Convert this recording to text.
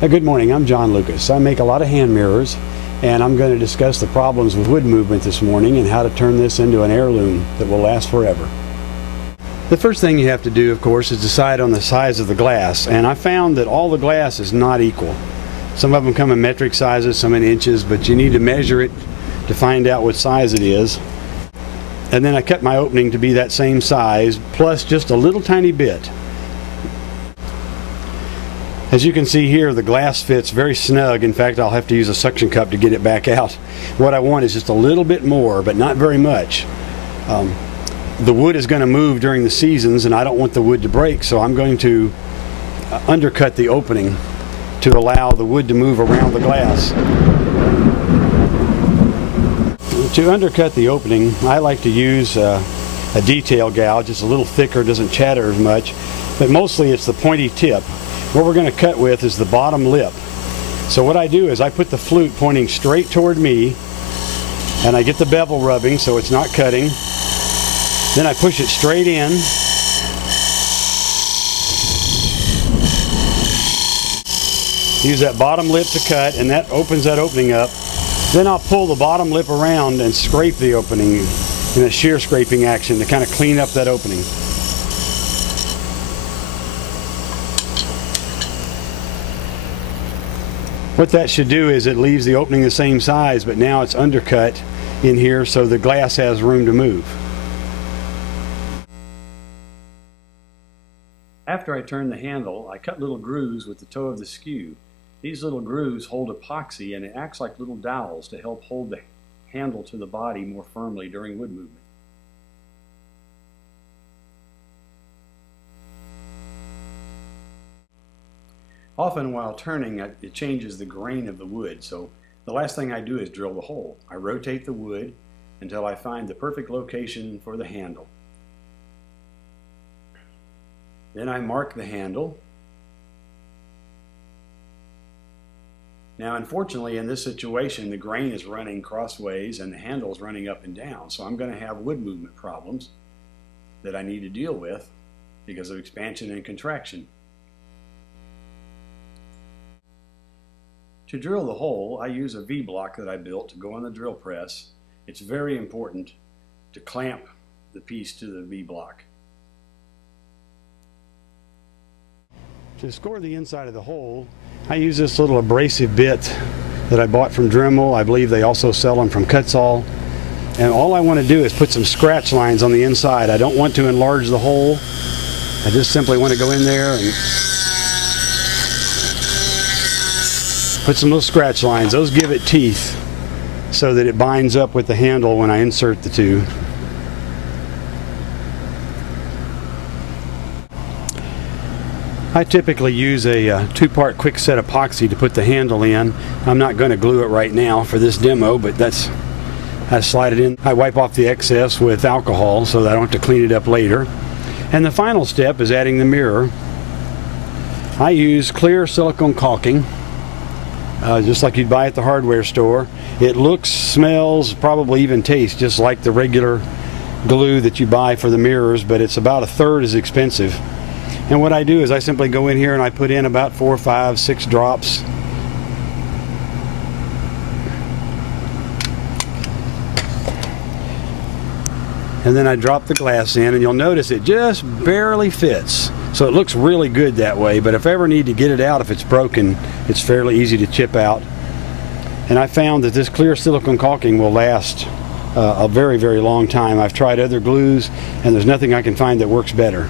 Good morning, I'm John Lucas. I make a lot of hand mirrors, and I'm going to discuss the problems with wood movement this morning and how to turn this into an heirloom that will last forever. The first thing you have to do, of course, is decide on the size of the glass, and I found that all the glass is not equal. Some of them come in metric sizes, some in inches, but you need to measure it to find out what size it is. And then I cut my opening to be that same size, plus just a little tiny bit. As you can see here, the glass fits very snug. In fact, I'll have to use a suction cup to get it back out. What I want is just a little bit more, but not very much. The wood is going to move during the seasons, and I don't want the wood to break, so I'm going to undercut the opening to allow the wood to move around the glass. To undercut the opening, I like to use a detail gouge. It's a little thicker, doesn't chatter as much, but mostly it's the pointy tip. What we're going to cut with is the bottom lip. So what I do is I put the flute pointing straight toward me, and I get the bevel rubbing so it's not cutting. Then I push it straight in. Use that bottom lip to cut, and that opens that opening up. Then I'll pull the bottom lip around and scrape the opening in a shear scraping action to kind of clean up that opening. What that should do is it leaves the opening the same size, but now it's undercut in here so the glass has room to move. After I turn the handle, I cut little grooves with the toe of the skew. These little grooves hold epoxy, and it acts like little dowels to help hold the handle to the body more firmly during wood movement. Often while turning, it changes the grain of the wood, so the last thing I do is drill the hole. I rotate the wood until I find the perfect location for the handle. Then I mark the handle. Now, unfortunately, in this situation, the grain is running crossways and the handle is running up and down, so I'm going to have wood movement problems that I need to deal with because of expansion and contraction. To drill the hole, I use a V-block that I built to go on the drill press. It's very important to clamp the piece to the V-block. To score the inside of the hole, I use this little abrasive bit that I bought from Dremel. I believe they also sell them from Kutzall. And all I want to do is put some scratch lines on the inside. I don't want to enlarge the hole. I just simply want to go in there and put some little scratch lines. Those give it teeth so that it binds up with the handle when I insert the two. I typically use a two-part quick set epoxy to put the handle in. I'm not going to glue it right now for this demo, but I slide it in. I wipe off the excess with alcohol so that I don't have to clean it up later. And the final step is adding the mirror. I use clear silicone caulking. Just like you'd buy at the hardware store. It looks, smells, probably even tastes just like the regular glue that you buy for the mirrors, but it's about a third as expensive. And what I do is I simply go in here and I put in about 4, 5, 6 drops. And then I drop the glass in, and you'll notice it just barely fits. So it looks really good that way, but if I ever need to get it out, if it's broken, it's fairly easy to chip out. And I found that this clear silicone caulking will last a very, very long time. I've tried other glues, and there's nothing I can find that works better.